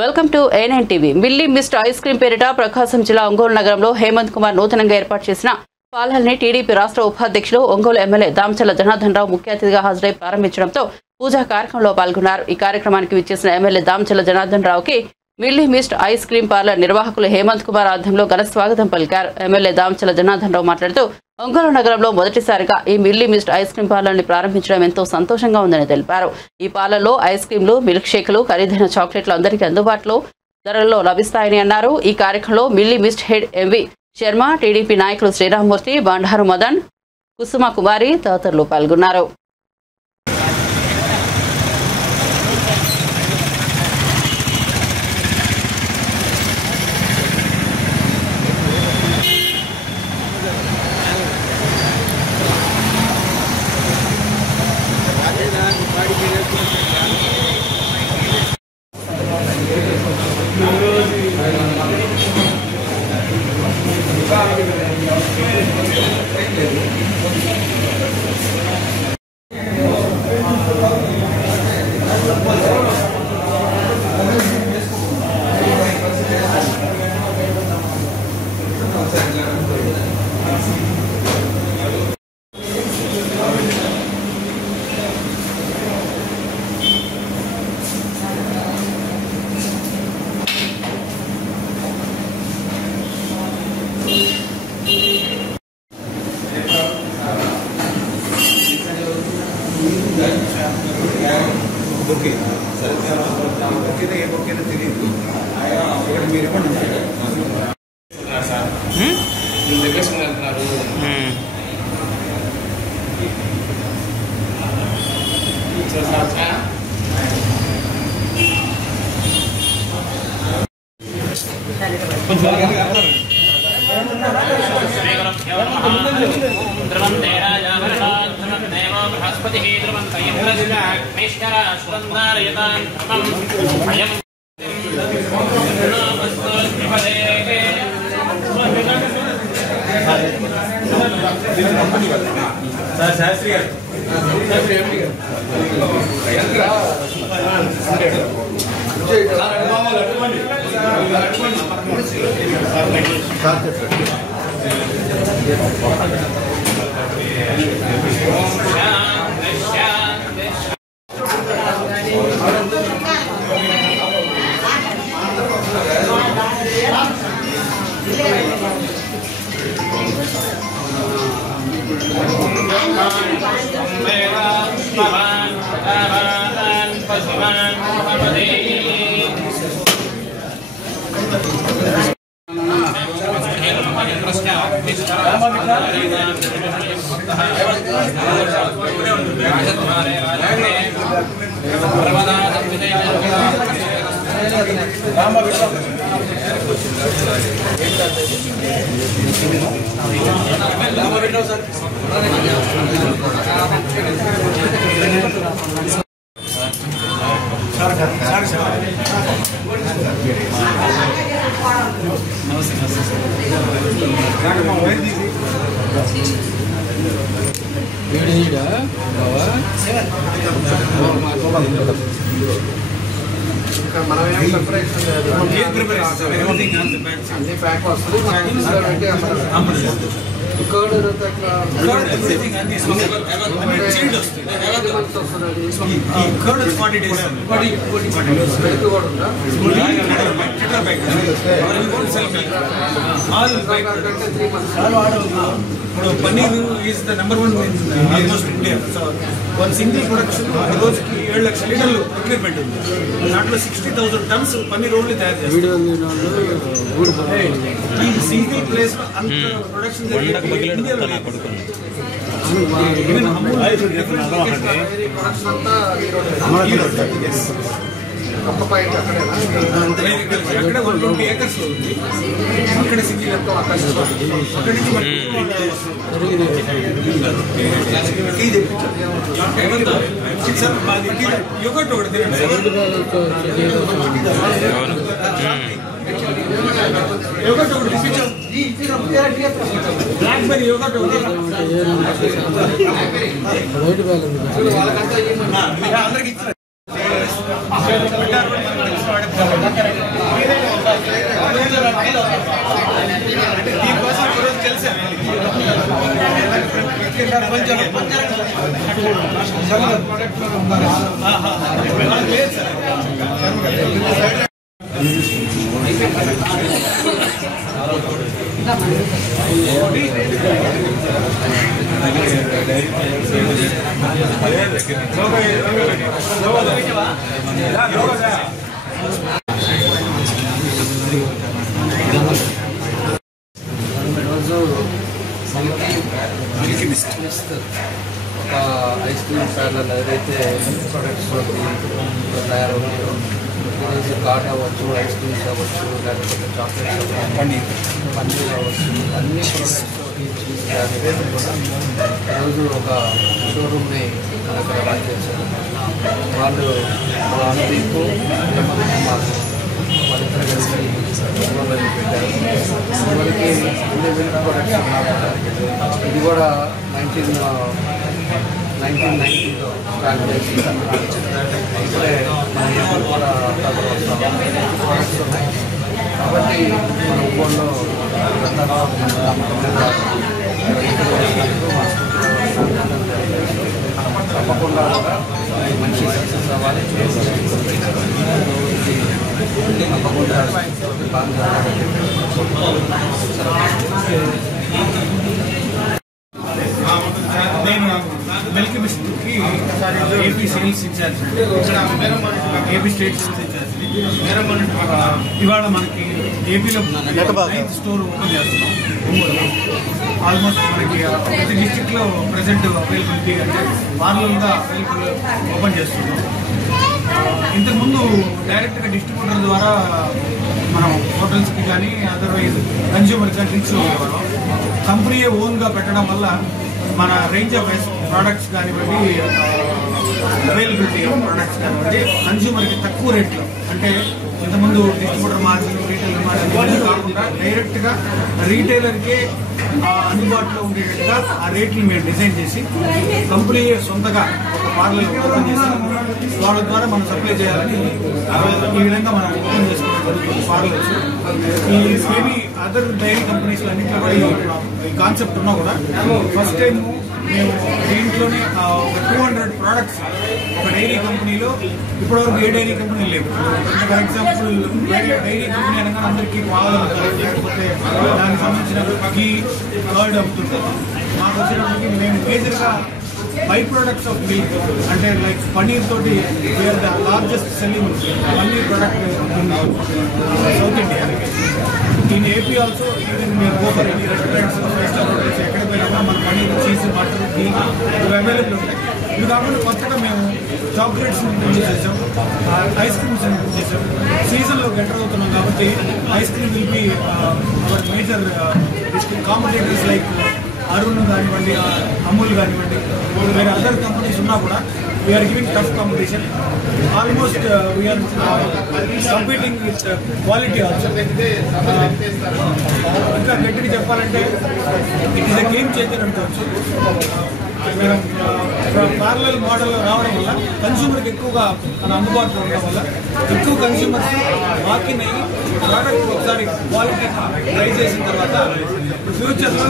Welcome to A9 TV. Milky Mist ice cream పేరిట ప్రకాశం జిల్లా ఒంగోలు నగరంలో హేమంత్ కుమార్ నూతనంగా ఏర్పాటు చేసిన పాలల్ని టీడీపీ రాష్ట్ర ఉపాధ్యక్షులు ఒంగోలు ఎమ్మెల్యే దామచర్ల జనార్దన్ రావు ముఖ్య అతిథిగా హాజరై ప్రారంభించడంతో పూజా కార్యక్రమంలో పాల్గొన్నారు. ఈ కార్యక్రమానికి విచ్చేసిన ఎమ్మెల్యే దామచర్ల జనార్దన్ రావుకి Milli Mist ice cream parlour నిర్వాహకులు హేమంత్ కుమార్ ఆధ్వర్యంలో ఘన స్వాగతం పలికారు. ఎమ్మెల్యే దామచర్ల జనార్దన్ రావు మాట్లాడుతూ ఒంగోలు నగరంలో మొదటిసారిగా ఈ మిల్లీ మిస్ట్ ఐస్ క్రీమ్ పార్లర్ని ప్రారంభించడం ఎంతో సంతోషంగా ఉందని తెలిపారు. ఈ పార్లర్లో ఐస్ క్రీమ్లు, మిల్క్ షేకులు, ఖరీదైన చాక్లెట్లు అందరికీ అందుబాటులో ధరల్లో లభిస్తాయని అన్నారు. ఈ కార్యక్రమంలో Milky Mist head MV Sharma, TDP నాయకులు శ్రీరామ్మూర్తి, బండారు మదన్, కుసుమ కుమారి తదితరులు పాల్గొన్నారు. ఓకే సరే ఓకేనా ఏం ఓకేనా తెలియదు ఇక్కడ మీరు ఇవ్వండి సార్ వెంకటేశ్వర వెళ్తున్నారు శాస్త్రి గారు paneer is the number 1 almost India. So one single production రోజుకి 7 లక్షల లీటర్లు రిక్వైర్మెంట్ ఉంది. దాంట్లో 60,000 టన్స్ పన్నీర్ ఓన్లీ తయారు చేస్తారు. ఈ సింగిల్ ప్లేస్ లో అంత ప్రొడక్షన్ అక్కడ 120 acres లో ఉంది. అక్కడ సింగిల్ అక్కడి నుంచి యోగట్ ఒకటి తినండి. యోగట్ ఒకటి బ్లాక్బెర్రీ యోగట్ ఒకటి అందరికి ప్రోడక్ట్స్ పెట్టారు తెలిసిన వాడే అంటే దీనికోసం ఈరోజు తెలిసాను లేదు సార్ ఒక ఐస్ క్రీమ్ పార్లర్ ఏదైతే ప్రొడక్ట్స్ తయారవుతాయో ఈరోజు కార్డ్ అవ్వచ్చు, ఐస్ క్రీమ్స్ అవ్వచ్చు, లేకపోతే చాక్లెట్స్ అవ్వచ్చు, పన్నీర్ అవ్వచ్చు, అన్ని ప్రొడక్ట్స్ చీజ్ కానీ కూడా ఈరోజు ఒక షోరూమ్ని మనకు రన్ చేశారు. వాళ్ళు మా అనుదీపు వాళ్ళిద్దరు కలిసి పెట్టారు. వాళ్ళకి అన్ని మిల్క్ ప్రొడక్ట్స్ ఇది కూడా 1990లో స్టార్ట్ చేసి ఇప్పుడే మన ఏపీ కూడా ప్రొడక్ట్స్ ఉన్నాయి. కాబట్టి మన ఊళ్ళో తప్పకుండా మంచి సక్సెస్ అవ్వాలి. తప్పకుండా నేను మిల్క్ బిస్కెట్కి ఏపీ సేల్స్ ఇన్ఛార్జ్, ఇక్కడ ఏపీ స్టేట్ సేల్స్ ఇన్ఛార్జ్. ఇవాళ మనకి ఏపీలో 9th స్టోర్ ఓపెన్ చేస్తున్నాం. ఆల్మోస్ట్ మనకి ప్రతి డిస్ట్రిక్ట్లో ప్రెసెంట్ అవైలబిలిటీ అంటే పార్లర్గా అవైలబుల్ ఓపెన్ చేస్తున్నాం. ఇంతకుముందు డైరెక్ట్గా డిస్ట్రిబ్యూటర్ ద్వారా మనం హోటల్స్కి కానీ అదర్వైజ్ కన్జ్యూమర్కి కానీ రీచ్ అయ్యేవాళ్ళం. కంపెనీయే ఓన్గా పెట్టడం వల్ల మన రేంజ్ ఆఫ్ ప్రోడక్ట్స్ కానివ్వండి, అవైలబిలిటీ ఆఫ్ ప్రోడక్ట్స్ కానివ్వండి కన్జ్యూమర్కి తక్కువ రేట్లో, అంటే ఇంతకుముందు డిస్ట్రిబ్యూటర్ మార్జిన్, రీటైలర్ మార్జిన్ కాకుండా డైరెక్ట్గా రీటైలర్కే అందుబాటులో ఉండేటట్టుగా ఆ రేట్లు మేము డిజైన్ చేసి కంపెనీ సొంతగా ఒక పార్లర్ ఓపెన్ చేసి వాళ్ళ ద్వారా మనం సప్లై చేయాలని ఈ విధంగా మనం ఓపెన్ చేసుకోవడం జరుగుతుంది పార్లర్స్. ఈ మేబీ అదర్ డైరీ కంపెనీస్లో అన్నింటిలో కూడా ఈ కాన్సెప్ట్ ఉన్నా కూడా ఫస్ట్ టైం మేము దీంట్లోనే ఒక 200 ప్రోడక్ట్స్ ఒక డైరీ కంపెనీలో ఇప్పటివరకు ఏ డైరీ కంపెనీ లేవు. ఫర్ ఎగ్జాంపుల్ డైరీ కంపెనీ అనగా అందరికీ పాలు, లేకపోతే దానికి సంబంధించిన ఘీ, కర్డ్ అవుతుంటుంది. మాకు వచ్చినప్పటికీ మేము మేజర్గా బై ప్రొడక్ట్స్ ఆఫ్ మిల్క్ అంటే లైక్ పన్నీర్ తోటి we are the largest selling paneer product in South India. In AP also even మీరు go for any restaurants, restaurants ఎక్కడ పోయినా మన పన్నీర్, చీజ్, బటర్, ఘీ ఇవి అవైలబుల్ ఉంటాయి. ఇవి కాకుండా కొత్తగా మేము చాక్లెట్స్ ఇంట్రడ్యూస్ చేసాం, ఐస్ క్రీమ్స్ ఇంట్రడ్యూస్ చేసాం. సీజన్లో ఎంటర్ అవుతున్నాం కాబట్టి ice cream will be our major competitors like Arun కానివ్వండి, అమూల్ కానివ్వండి, వేరే అదర్ కంపెనీస్ ఉన్నా కూడా we're giving tough competition. Almost we're competing with quality also. ఇంకా గట్టిగా చెప్పాలంటే it is a game changer అనుకోవచ్చు. పార్లర్ మోడల్ రావడం వల్ల కన్స్యూమర్కి ఎక్కువగా మన అందుబాటులో ఉండడం వల్ల ఎక్కువ కన్స్యూమర్స్ వాకిన్ అయ్యి ప్రోడక్ట్ ఒకసారి క్వాలిటీ ట్రై చేసిన తర్వాత ఫ్యూచర్లో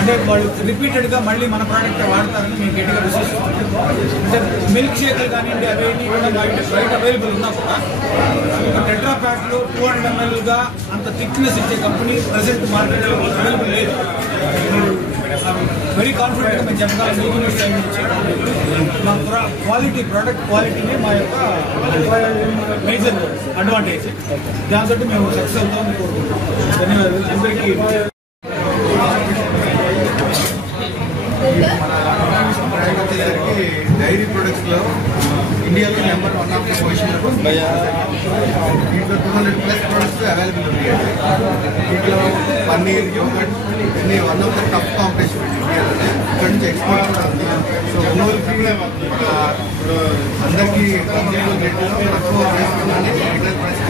అంటే వాళ్ళు రిపీటెడ్గా మళ్ళీ మన ప్రోడక్ట్ వాడతారని మేము గట్టిగా విశ్వసిస్తున్నాం. అంటే మిల్క్ షేక్లు కానివ్వండి అవన్నీ కూడా బయట అవైలబుల్ ఉన్నా కూడా టెట్రా ప్యాక్లో 200 mlగా అంత థిక్నెస్ ఇచ్చే కంపెనీ ప్రజెంట్ మార్కెట్లో అవైలబుల్ లేదు. వెరీ కాన్ఫిడెంట్గా మేము చెప్పగలం. యూనివర్స్ సైడ్ నుంచి మా క్వాలిటీ, ప్రోడక్ట్ క్వాలిటీనే మా యొక్క మేజర్ అడ్వాంటేజ్. దాంతో మేము సక్సెస్ అవుతామని కోరుకుంటున్నాం. ధన్యవాదాలు అందరికీ. డైరీ ప్రొడక్ట్స్లో ఇండియాలో నెంబర్ 1 ఆఫ్ ద పొజిషన్లో దీంట్లో 200+ ప్రొడక్ట్స్ అవైలబుల్ ఉన్నాయి. దీంట్లో పన్నీర్, యోగర్ట్ అన్ని 1 ఆఫ్ ద టఫ్ కాంపిటీషన్ ఇండియాలోనే ఇక్కడ నుంచి ఎక్స్పోర్ట్ కూడా ఉంది. సో ఉన్నోళ్ళకి అందరికీ కన్జ్యూమర్ రేట్లో తక్కువ ప్రైస్ రిటైల్ ప్రైస్